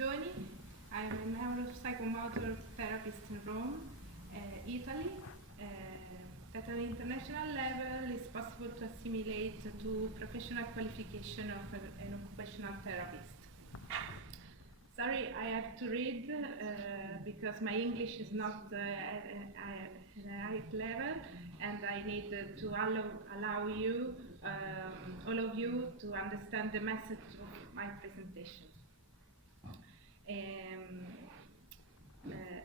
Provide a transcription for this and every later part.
Puggioni. I'm a neuropsychomotor therapist in Rome, Italy. At an international level, it's possible to assimilate to professional qualification of an occupational therapist. Sorry, I have to read because my English is not at a high level, and I need to allow you, all of you, to understand the message of my presentation.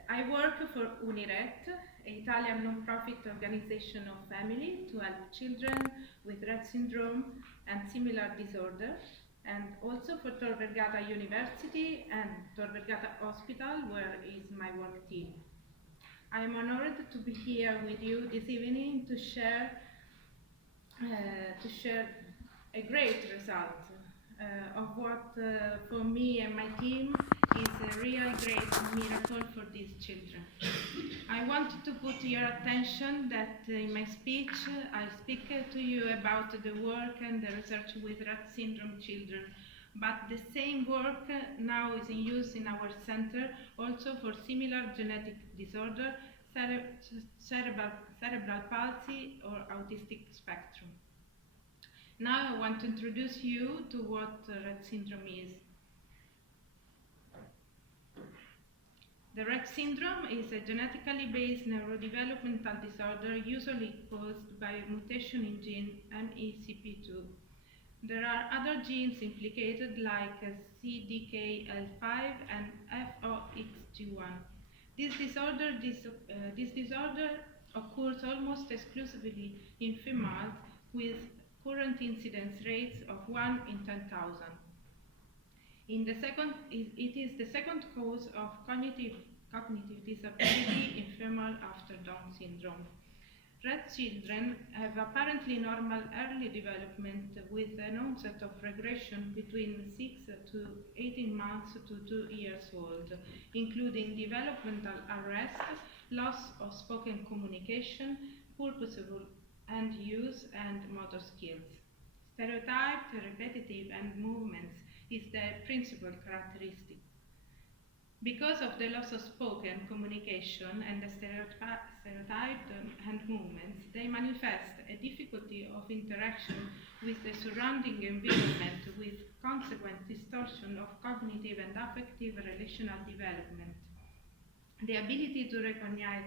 I work for Rett, an Italian non-profit organization of family to help children with Rett syndrome and similar disorders, and also for Tor Vergata University and Tor Vergata Hospital, where is my work team. I am honored to be here with you this evening to share a great result of what for me and my team is a real great miracle for these children. I wanted to put your attention that in my speech I speak to you about the work and the research with Rett syndrome children, but the same work now is in use in our center also for similar genetic disorder, cerebral palsy or autistic spectrum. Now I want to introduce you to what Rett syndrome is. The Rett syndrome is a genetically based neurodevelopmental disorder usually caused by a mutation in gene MECP2. There are other genes implicated like CDKL5 and FOXG1. This disorder occurs almost exclusively in females with current incidence rates of 1 in 10,000. It is the second cause of cognitive disability in females after Down syndrome. Rett children have apparently normal early development with an onset of regression between 6 to 18 months to 2 years old, including developmental arrest, loss of spoken communication, purposeful hand use, and motor skills. Stereotyped, repetitive, and movements is their principal characteristic. Because of the loss of spoken communication and the stereotyped hand movements, they manifest a difficulty of interaction with the surrounding environment with consequent distortion of cognitive and affective relational development. The ability to recognize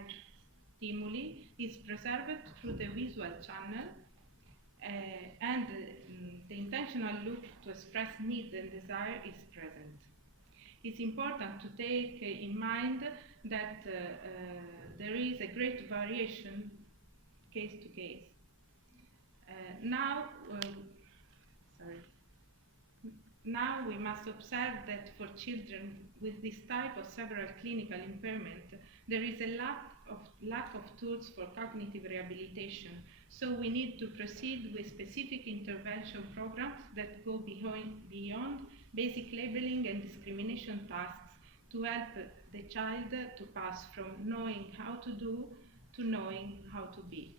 stimuli is preserved through the visual channel, and the intentional loop to express needs and desire is present. It's important to take in mind that there is a great variation case to case. Now we must observe that for children with this type of several clinical impairment, there is a lack of tools for cognitive rehabilitation. So we need to proceed with specific intervention programs that go beyond basic labeling and discrimination tasks to help the child to pass from knowing how to do to knowing how to be.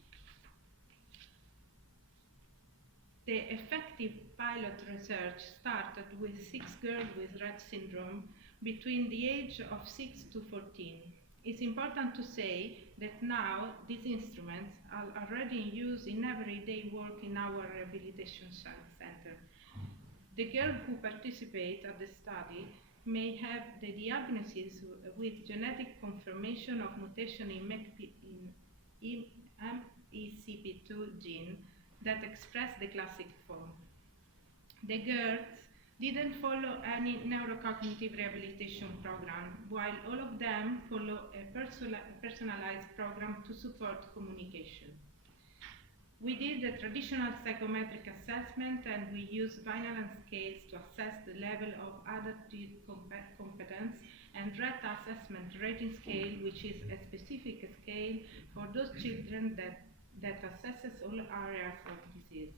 The effective pilot research started with 6 girls with Rett syndrome between the age of 6 to 14. It's important to say that now these instruments are already in use in everyday work in our rehabilitation center. The girls who participate at the study may have the diagnosis with genetic confirmation of mutation in MECP2 gene that express the classic form. The girls didn't follow any neurocognitive rehabilitation program, while all of them follow a personalized program to support communication. We did a traditional psychometric assessment, and we used binary scales to assess the level of adaptive competence, and Rett assessment rating scale, which is a specific scale for those children that assesses all areas of disease.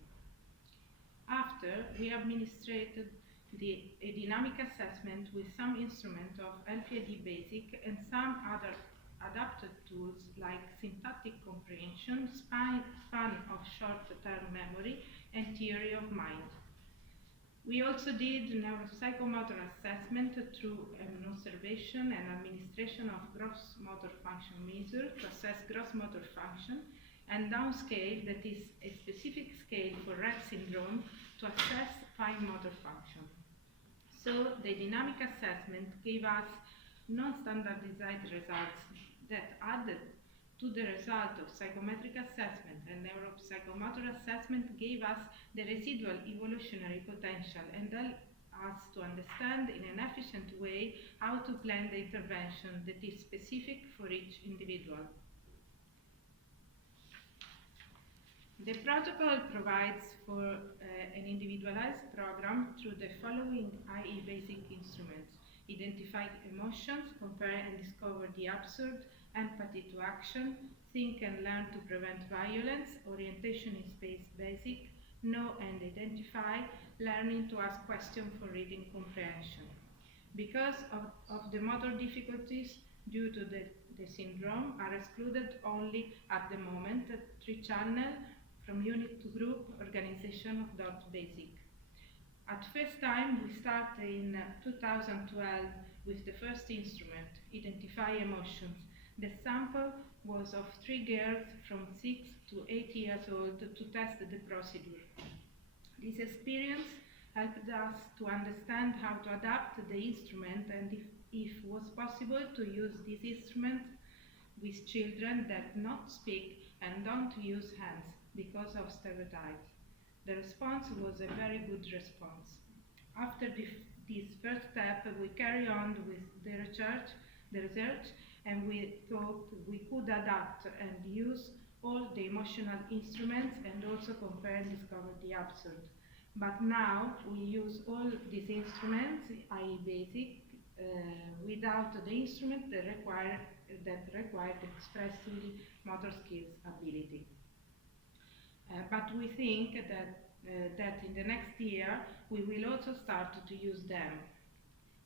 After, we administered a dynamic assessment with some instrument of LPAD basic and some other adapted tools like syntactic comprehension, span of short-term memory, and theory of mind. We also did neuropsychomotor assessment through an observation and administration of gross motor function measure to assess gross motor function, and downscale, that is a specific scale for Rett syndrome to assess fine motor function. So the dynamic assessment gave us non-standardized results that added to the result of psychometric assessment and neuropsychomotor assessment gave us the residual evolutionary potential and helped us to understand in an efficient way how to plan the intervention that is specific for each individual. The protocol provides for an individualized program through the following IE basic instruments: identify emotions, compare and discover the absurd, empathy to action, think and learn to prevent violence, orientation in space basic, know and identify, learning to ask questions for reading comprehension. Because of the motor difficulties due to the syndrome are excluded only at the moment 3 channels from unit to group organization of Dott basic. At first time, we started in 2012 with the first instrument, identify emotions. The sample was of 3 girls from 6 to 8 years old to test the procedure. This experience helped us to understand how to adapt the instrument and if it was possible to use this instrument with children that not speak and don't use hands because of stereotypes. The response was a very good response. After this first step, we carry on with the research, and we thought we could adapt and use all the emotional instruments and also compare and discover the absurd. But now we use all these instruments, i.e. basic, without the instrument that require expressive motor skills ability. But we think that in the next year we will also start to use them.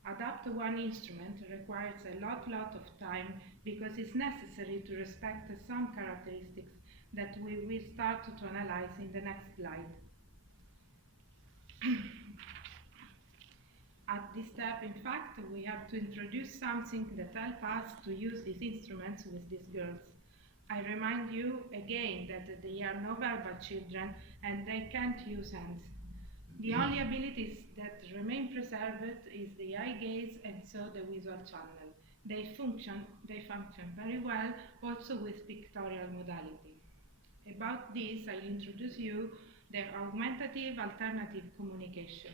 Adapt one instrument requires a lot of time because it's necessary to respect some characteristics that we will start to analyze in the next slide. At this step, in fact, we have to introduce something that helps us to use these instruments with these girls. I remind you again that they are non-verbal children and they can't use hands. The only abilities that remain preserved is the eye gaze and so the visual channel. They function very well also with pictorial modality. About this, I introduce you the augmentative alternative communication.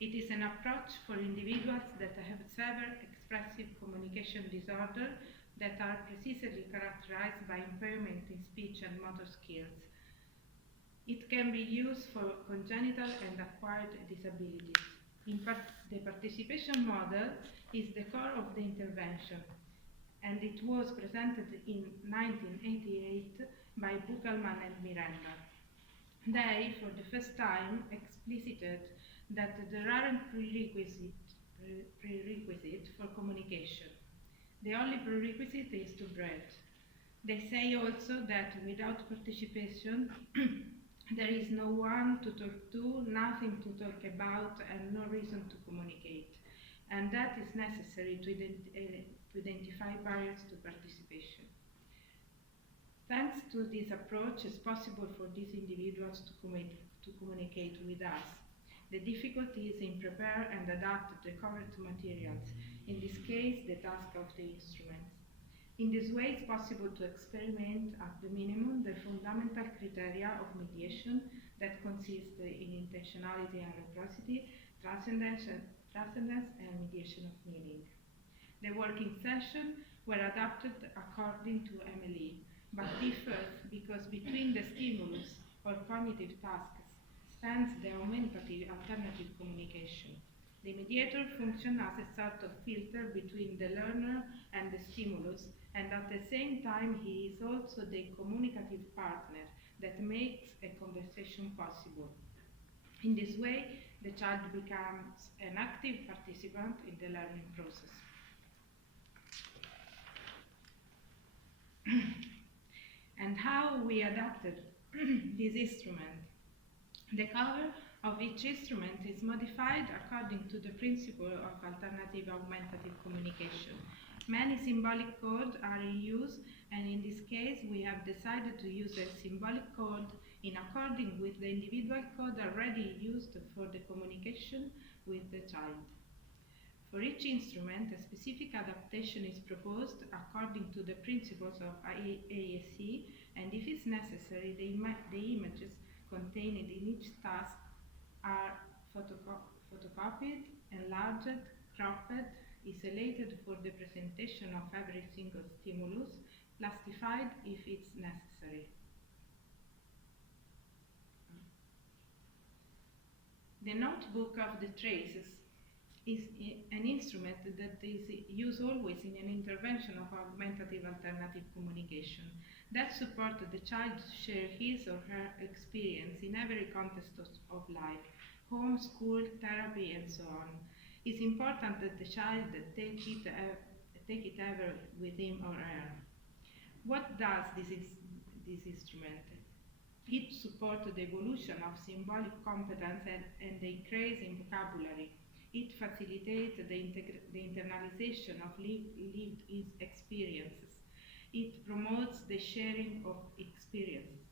It is an approach for individuals that have severe expressive communication disorder that are precisely characterized by impairment in speech and motor skills. It can be used for congenital and acquired disabilities. The participation model is the core of the intervention, and it was presented in 1988 by Buckelman and Miranda. They, for the first time, explicited that there aren't prerequisites for communication. The only prerequisite is to breathe. They say also that without participation, there is no one to talk to, nothing to talk about, and no reason to communicate. And that is necessary to identify barriers to participation. Thanks to this approach, it's possible for these individuals to communicate with us. The difficulty is in prepare and adapt the correct materials, in this case, the task of the instruments. In this way, it's possible to experiment at the minimum the fundamental criteria of mediation that consist in intentionality and reciprocity, transcendence and mediation of meaning. The working sessions were adapted according to MLE, but differs because between the stimulus or cognitive tasks stands the augmentative alternative communication. The mediator functions as a sort of filter between the learner and the stimulus, and at the same time he is also the communicative partner that makes a conversation possible. In this way, the child becomes an active participant in the learning process. And how we adapted this instrument. The cover of each instrument is modified according to the principle of alternative augmentative communication. Many symbolic codes are in use, and in this case we have decided to use a symbolic code in accordance with the individual code already used for the communication with the child. For each instrument, a specific adaptation is proposed according to the principles of ASE, and if it's necessary, the images contained in each task are photocopied, enlarged, cropped, isolated for the presentation of every single stimulus, plastified if it's necessary. The notebook of the traces is an instrument that is used always in an intervention of augmentative alternative communication that supports the child to share his or her experience in every context of life, home, school, therapy, and so on. It's important that the child take it ever with him or her. What does this instrument? It supports the evolution of symbolic competence and the increase in vocabulary. It facilitates the internalization of lived experiences. It promotes the sharing of experience.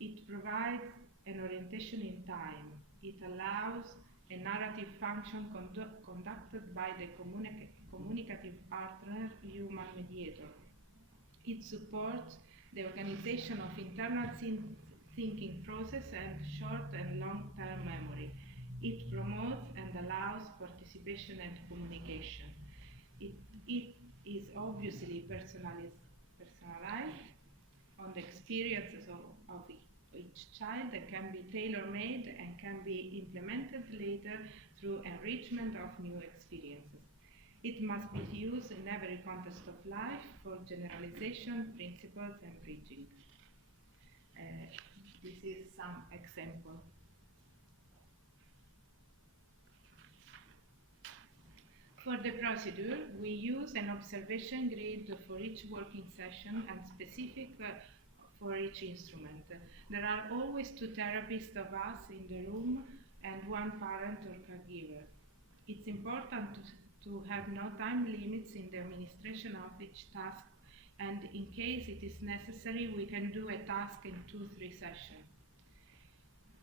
It provides an orientation in time. It allows a narrative function conducted by the communicative partner, human mediator. It supports the organization of internal thinking process and short and long-term memory. It promotes and allows participation and communication. It is obviously personalized on the experiences of each child and can be tailor-made and can be implemented later through enrichment of new experiences. It must be used in every context of life for generalization, principles, and bridging. This is some example. For the procedure, we use an observation grid for each working session and specific for each instrument. There are always two therapists of us in the room and one parent or caregiver. It's important to have no time limits in the administration of each task, and in case it is necessary, we can do a task in 2-3 sessions.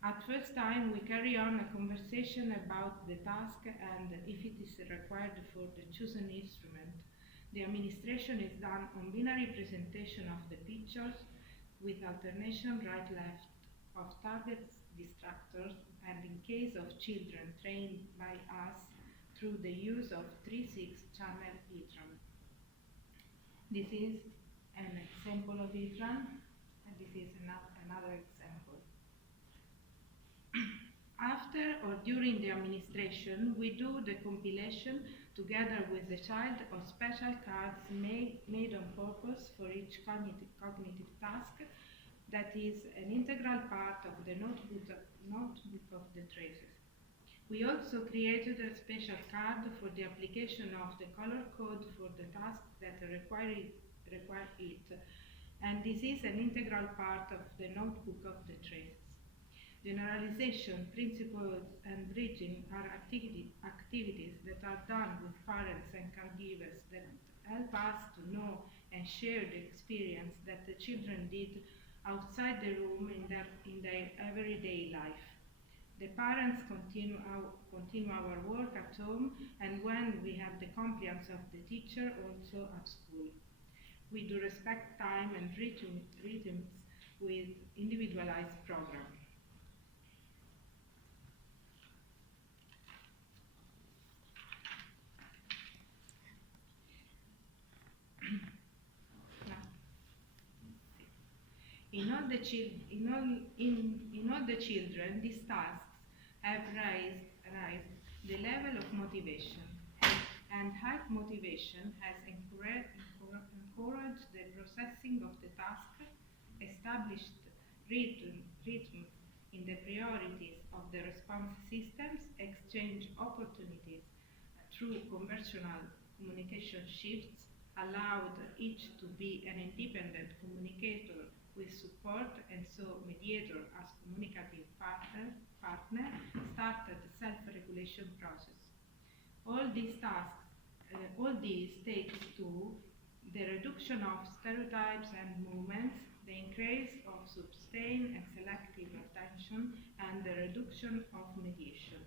At first time, we carry on a conversation about the task, and if it is required for the chosen instrument, the administration is done on binary presentation of the pictures with alternation right-left of targets, distractors, and in case of children trained by us through the use of 3/6 channel ETRAN. This is an example of ETRAN, and this is another example. After or during the administration, we do the compilation together with the child of special cards made on purpose for each cognitive task that is an integral part of the notebook of the traces. We also created a special card for the application of the color code for the task that require it, and this is an integral part of the notebook of the traces. Generalization, principles, and bridging are activities that are done with parents and caregivers that help us to know and share the experience that the children did outside the room in their everyday life. The parents continue our work at home, and when we have the compliance of the teacher, also at school. We do respect time and rhythms with individualized program. In all the children, these tasks have raised the level of motivation, and high motivation has encouraged the processing of the task, established rhythms in the priorities of the response systems, exchange opportunities through conversational communication shifts, allowed each to be an independent communicator with support, and so mediator as communicative partner started the self-regulation process. All these takes to the reduction of stereotypes and movements, the increase of sustained and selective attention, and the reduction of mediation.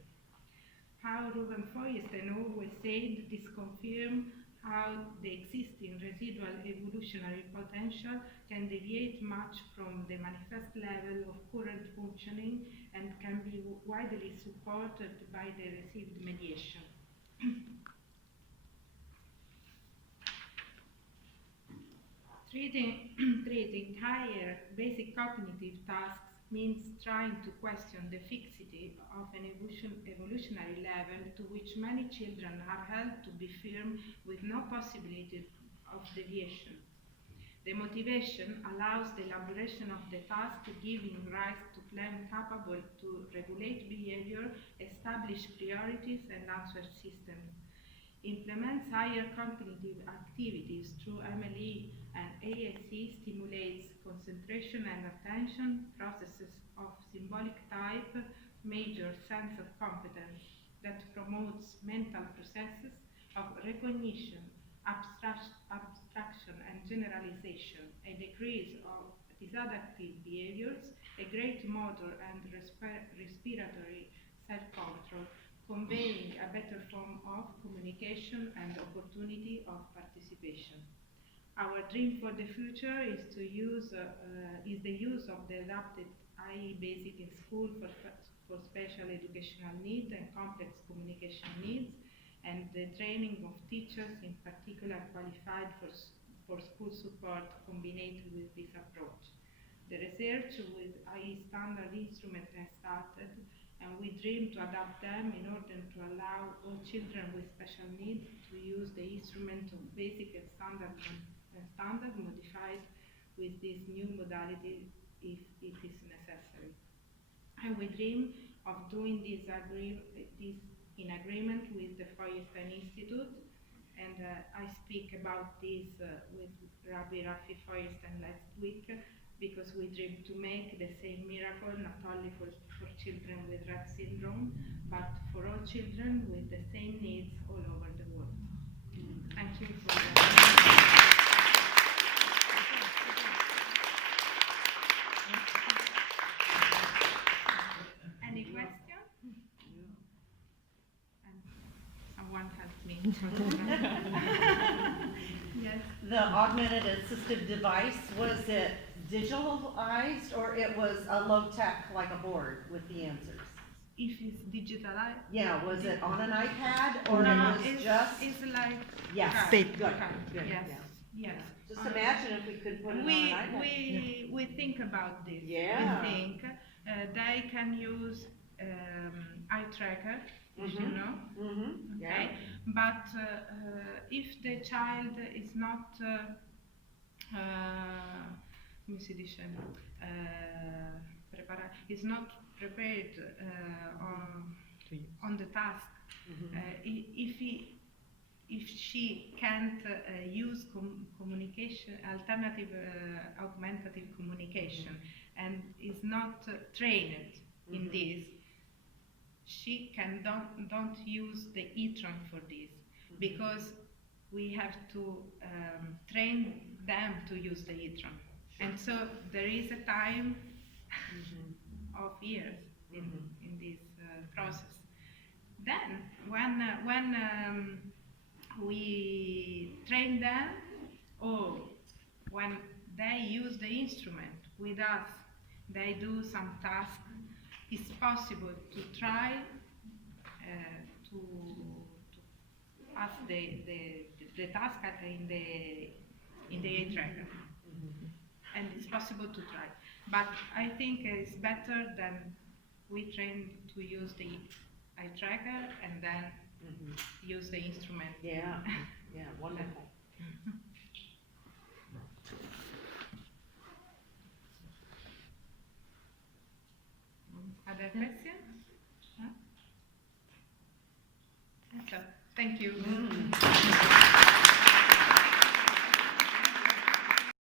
How Ruben Feuerstein always said, this confirms how the existing residual evolutionary potential can deviate much from the manifest level of current functioning and can be widely supported by the received mediation. Treating higher basic cognitive tasks means trying to question the fixity of an evolutionary level to which many children are held to be firm with no possibility of deviation. The motivation allows the elaboration of the task, giving rise to plan capable to regulate behavior, establish priorities and answer systems, implements higher cognitive activities through MLE and ASE, stimulates concentration and attention, processes of symbolic type, major sense of competence that promotes mental processes of recognition, abstraction and generalization, a decrease of disaddictive behaviors, a great motor and respiratory self-control, conveying a better form of communication and opportunity of participation. Our dream for the future is the use of the adapted IE basic in school for special educational needs and complex communication needs, and the training of teachers in particular qualified for school support combined with this approach. The research with IE standard instruments has started, and we dream to adapt them in order to allow all children with special needs to use the instrument of basic and standard modified with this new modality if it is necessary. And we dream of doing this in agreement with the Feuerstein Institute, and I speak about this with Rabbi Rafi Feuerstein last week, because we dream to make the same miracle not only for children with Rett syndrome, but for all children with the same needs all over the world. Thank you for that. Any question? And someone help me. Yes. The augmented assistive device, was it digitalized or it was a low tech like a board with the answers? If it's digitalized? Yeah, was it on an iPad or No, it was just? It's like Yes, good. good. Yes, Yeah. yes. Just imagine if we could put it on an iPad. We think about this. Yeah. We think they can use eye tracker, as you know. Mm-hmm. Okay, Yeah. but if the child is not, come si dice, is not prepared on the task, if she can't use communication, alternative augmentative communication, and is not trained in this, she don't use the e-tron for this, because we have to train them to use the e-tron. And so there is a time of years in this process. Then when we train them, or when they use the instrument with us, they do some task, it's possible to try to ask the task in the eye tracker, and it's possible to try. But I think it's better than we train to use the eye tracker and then use the instrument. Yeah, yeah, wonderful. Other questions? Huh? So, thank you.